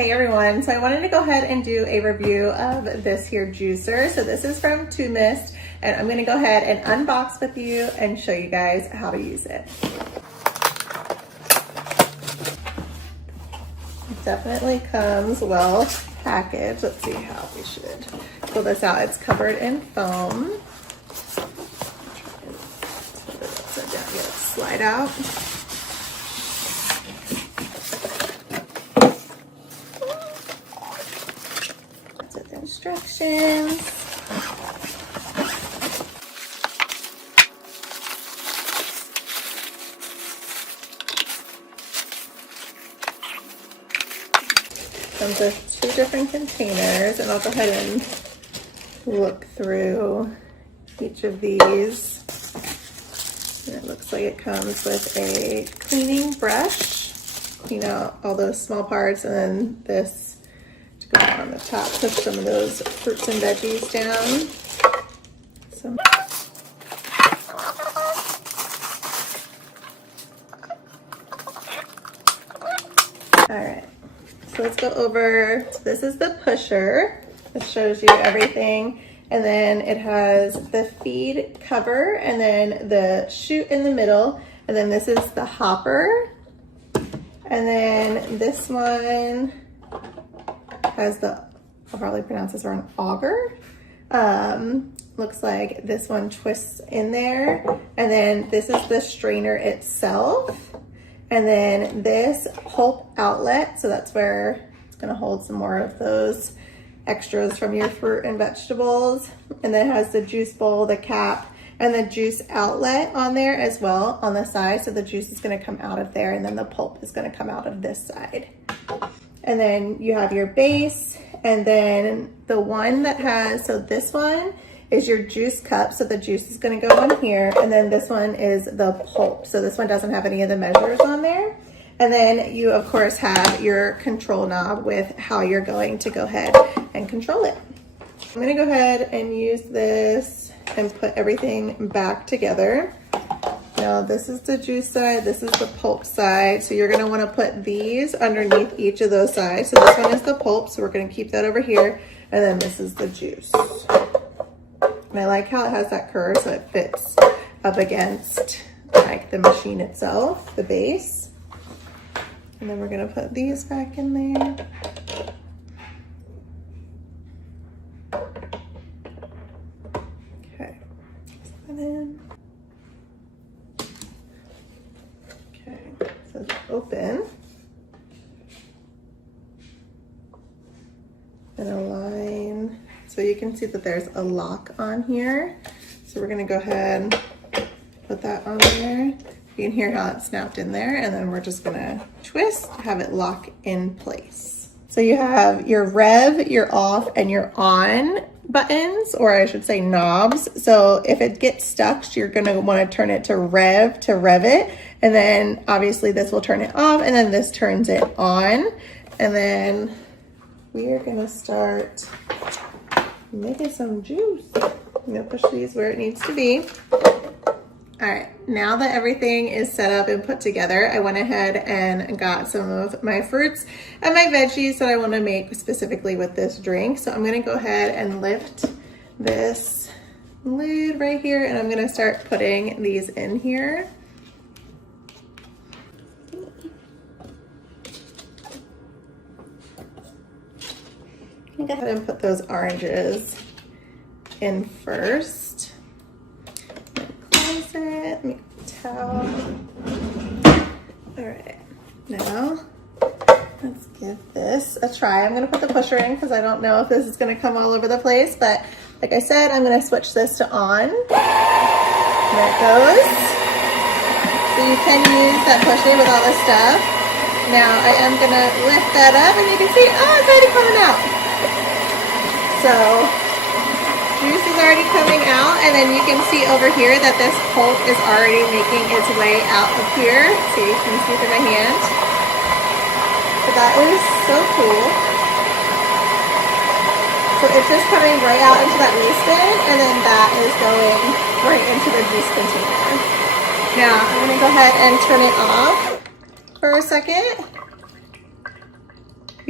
Hey everyone, so I wanted to go ahead and do a review of this here juicer. So this is from TUUMIIST, and I'm gonna go ahead and unbox with you and show you guys how to use it. It definitely comes well packaged. Let's see how we should pull this out. It's covered in foam. Upside down, get it slide out. Instructions. Comes with 2 different containers, and I'll go ahead and look through each of these. And it looks like it comes with a cleaning brush, clean out all those small parts, and then this go on the top, push some of those fruits and veggies down. All right, so let's go over. So this is the pusher. This shows you everything. And then it has the feed cover and then the chute in the middle. And then this is the hopper. And then this one has the, I'll probably pronounce this wrong, auger. Looks like this one twists in there. And then this is the strainer itself. And then this pulp outlet, so that's where it's gonna hold some more of those extras from your fruit and vegetables. And then it has the juice bowl, the cap, and the juice outlet on there as well on the side. So the juice is gonna come out of there, and then the pulp is gonna come out of this side. And then you have your base, and then the one that has, so this one is your juice cup. So the juice is gonna go on here, and then this one is the pulp. So this one doesn't have any of the measures on there. And then you of course have your control knob with how you're going to go ahead and control it. I'm gonna go ahead and use this and put everything back together. Now this is the juice side, this is the pulp side. So you're gonna wanna put these underneath each of those sides. So this one is the pulp, so we're gonna keep that over here. And then this is the juice. And I like how it has that curve so it fits up against like the machine itself, the base. And then we're gonna put these back in there. Okay, put that in. So it's open and align. So you can see that there's a lock on here. So we're gonna go ahead and put that on there. You can hear how it snapped in there, and then we're just gonna twist, have it lock in place. So you have your rev, your off, and your on buttons, or I should say knobs. So if it gets stuck, you're gonna wanna turn it to rev it. And then obviously this will turn it off, and then this turns it on. And then we are gonna start making some juice. I'm gonna push these where it needs to be. All right, now that everything is set up and put together, I went ahead and got some of my fruits and my veggies that I wanna make specifically with this drink. So I'm gonna go ahead and lift this lid right here, and I'm gonna start putting these in here. Go ahead and put those oranges in first. Close it, let me get the towel. All right, now let's give this a try. I'm gonna put the pusher in because I don't know if this is gonna come all over the place, but like I said, I'm gonna switch this to on. There it goes. So you can use that pusher with all this stuff. Now I am gonna lift that up, and you can see, oh, it's already coming out. So juice is already coming out, and then you can see over here that this pulp is already making its way out of here. So you can see through my hand. So that is so cool. So it's just coming right out into that leaf bin, and then that is going right into the juice container. Now I'm gonna go ahead and turn it off for a second.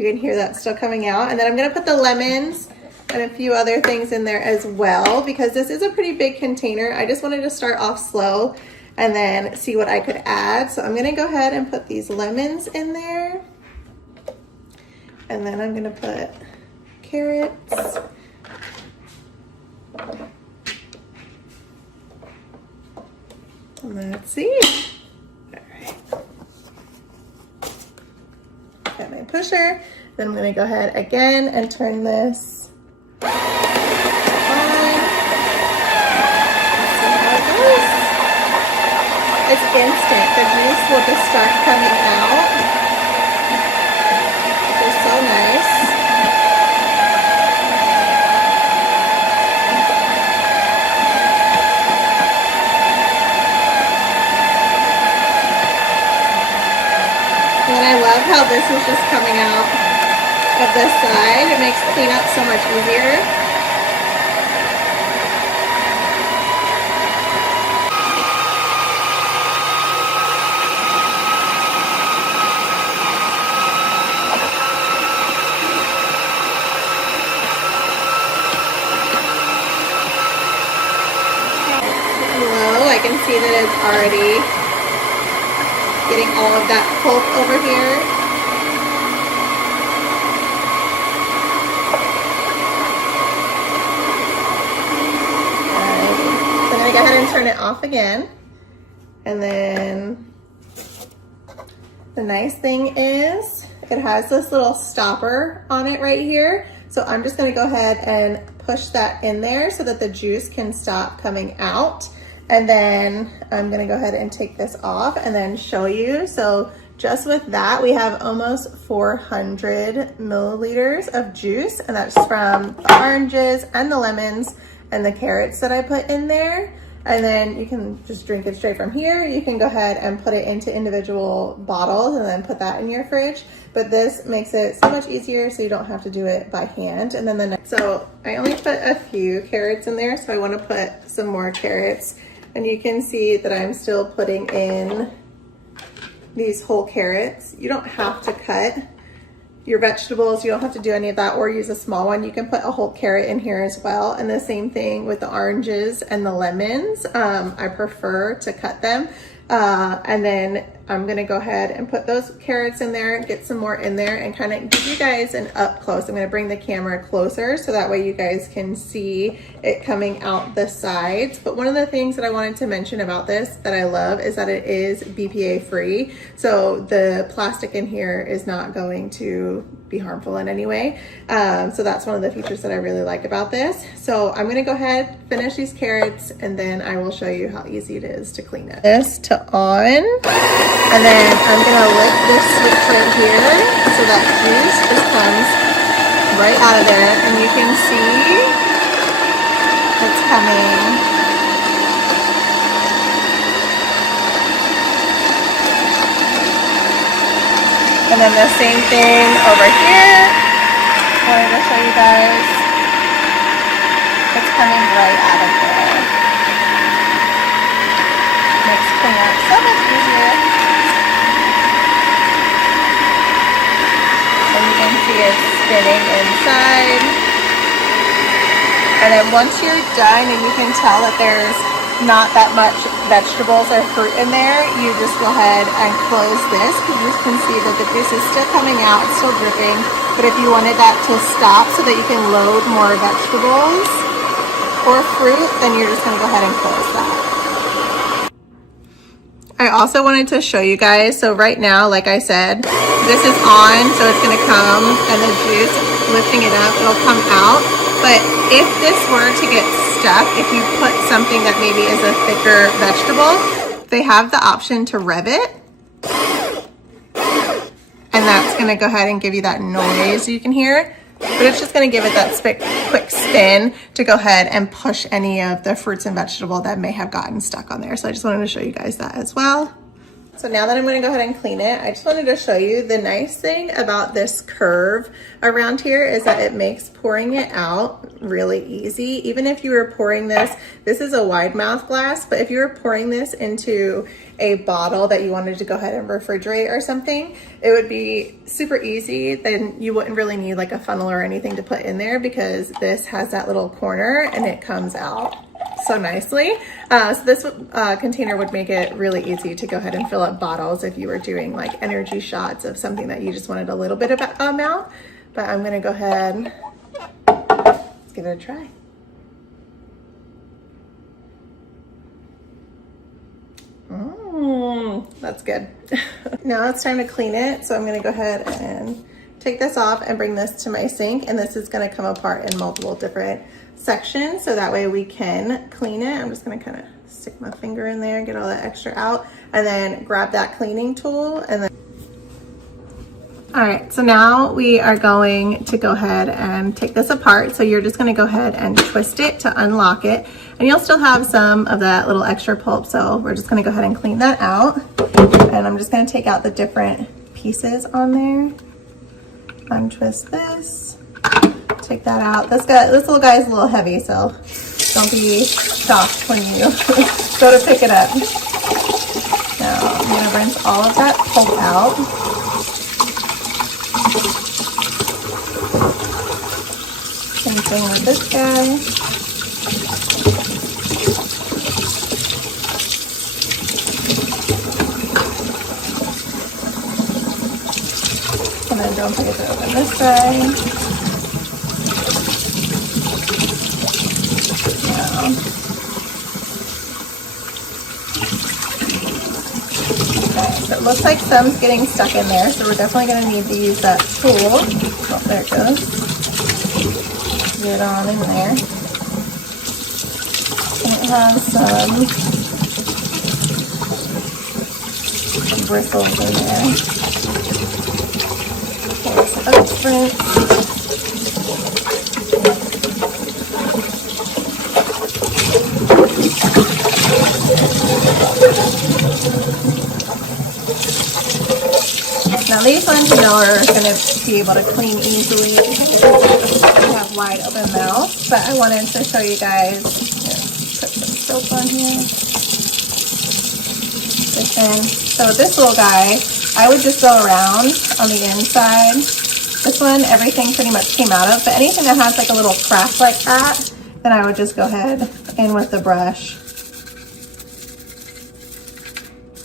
You can hear that still coming out. And then I'm gonna put the lemons and a few other things in there as well, because this is a pretty big container. I just wanted to start off slow and then see what I could add. So I'm gonna go ahead and put these lemons in there. And then I'm gonna put carrots. Let's see. All right. Got my pusher. Then I'm gonna go ahead again and turn this on. See how it goes. It's instant. The juice will just start coming out. It's so nice. And I love how this is just coming out of this side. It makes cleanup so much easier. Low, I can see that it's already getting all of that pulp over here. So I'm gonna go ahead and turn it off again. And then the nice thing is it has this little stopper on it right here. So I'm just gonna go ahead and push that in there so that the juice can stop coming out. And then I'm gonna go ahead and take this off and then show you. So just with that, we have almost 400 milliliters of juice, and that's from the oranges and the lemons and the carrots that I put in there. And then you can just drink it straight from here. You can go ahead and put it into individual bottles and then put that in your fridge. But this makes it so much easier so you don't have to do it by hand. And then the next, so I only put a few carrots in there, so I wanna put some more carrots. And you can see that I'm still putting in these whole carrots. You don't have to cut your vegetables. You don't have to do any of that or use a small one. You can put a whole carrot in here as well. And the same thing with the oranges and the lemons. I prefer to cut them. And then I'm gonna go ahead and put those carrots in there, get some more in there, and kind of give you guys an up close. I'm gonna bring the camera closer so that way you guys can see it coming out the sides. But one of the things that I wanted to mention about this that I love is that it is BPA free. So the plastic in here is not going to be harmful in any way. So that's one of the features that I really like about this. So I'm gonna go ahead, finish these carrots, and then I will show you how easy it is to clean it. This to on. And then I'm gonna lift this switch right here so that juice just comes right out of there, and you can see it's coming. And then the same thing over here. I wanted to show you guys. It's coming right out of there. Makes cleanup so much easier. You can see it spinning inside. And then once you're done and you can tell that there's not that much vegetables or fruit in there, you just go ahead and close this, because you can see that the juice is still coming out, it's still dripping. But if you wanted that to stop so that you can load more vegetables or fruit, then you're just gonna go ahead and close that. I also wanted to show you guys, so right now, like I said, this is on, so it's gonna come, and the juice, lifting it up, it'll come out. But if this were to get stuck, if you put something that maybe is a thicker vegetable, they have the option to rev it. And that's gonna go ahead and give you that noise you can hear. But it's just gonna give it that quick spin to go ahead and push any of the fruits and vegetable that may have gotten stuck on there. So I just wanted to show you guys that as well. So now that I'm gonna go ahead and clean it, I just wanted to show you the nice thing about this curve around here is that it makes pouring it out really easy. Even if you were pouring this is a wide mouth glass, but if you were pouring this into a bottle that you wanted to go ahead and refrigerate or something, it would be super easy. Then you wouldn't really need like a funnel or anything to put in there because this has that little corner and it comes out so nicely. So this container would make it really easy to go ahead and fill up bottles if you were doing like energy shots of something that you just wanted a little bit of amount. But I'm gonna go ahead, let's give it a try. That's good. Now it's time to clean it. So I'm gonna go ahead and take this off and bring this to my sink, and this is gonna come apart in multiple different sections so that way we can clean it. I'm just gonna kind of stick my finger in there, get all that extra out, and then grab that cleaning tool and then. All right, so now we are going to go ahead and take this apart. So you're just gonna go ahead and twist it to unlock it, and you'll still have some of that little extra pulp. So we're just gonna go ahead and clean that out. And I'm just gonna take out the different pieces on there. Untwist this. Take that out. This little guy is a little heavy, so don't be shocked when you go to pick it up. Now I'm gonna rinse all of that pulp out. Same thing with this guy. And then don't forget to open this side. So it looks like some's getting stuck in there, so we're definitely going to need to use that tool. Oh, there it goes. Get it on in there. And it has some bristles in there. There's the footprint. Now these ones, you know, are going to be able to clean easily because they have wide open mouths, but I wanted to show you guys, here, put some soap on here. So this little guy, I would just go around on the inside. This one, everything pretty much came out of, but anything that has like a little crack like that, then I would just go ahead in with the brush.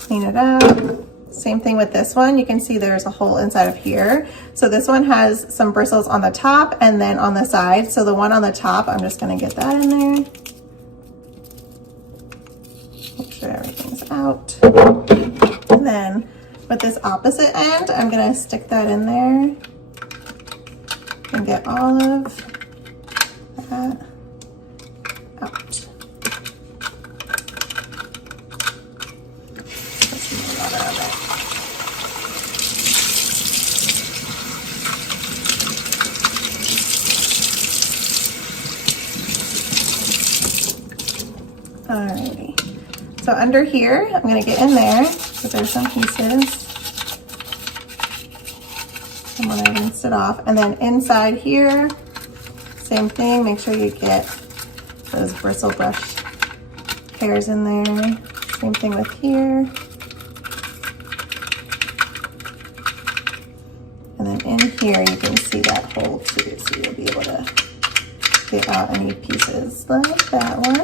Clean it up. Same thing with this one. You can see there's a hole inside of here. So this one has some bristles on the top and then on the side. So the one on the top, I'm just gonna get that in there. Make sure everything's out. And then with this opposite end, I'm gonna stick that in there and get all of that out. Alrighty, so under here, I'm gonna get in there because there's some pieces. And when I rinsed it off, and then inside here, same thing. Make sure you get those bristle brush hairs in there. Same thing with here. And then in here, you can see that hole too, so you'll be able to get out any pieces like that one.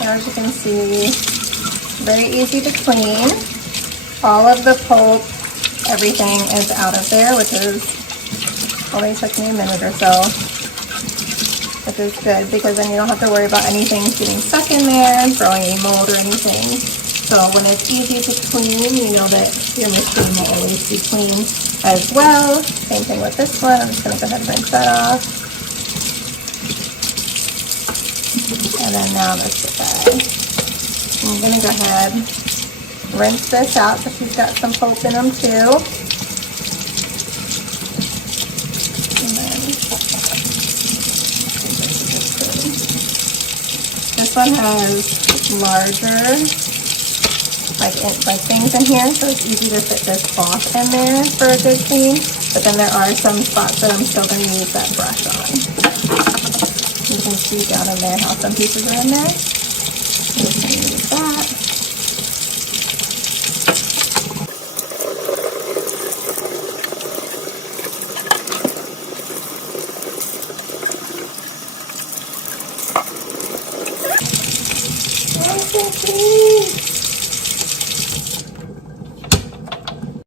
As you can see, very easy to clean. All of the pulp, everything is out of there, which is only took me a minute or so, which is good because then you don't have to worry about anything getting stuck in there, growing any mold or anything. So when it's easy to clean, you know that your machine will always be clean as well. Same thing with this one. I'm just going to go ahead and rinse that off. And then now this guy. I'm gonna go ahead rinse this out because she's got some pulp in them too. And then this one has larger like things in here, so it's easy to fit this cloth in there for a good clean. But then there are some spots that I'm still going to use that brush on. You can see down in there how some pieces are in there. I'm just going to use that.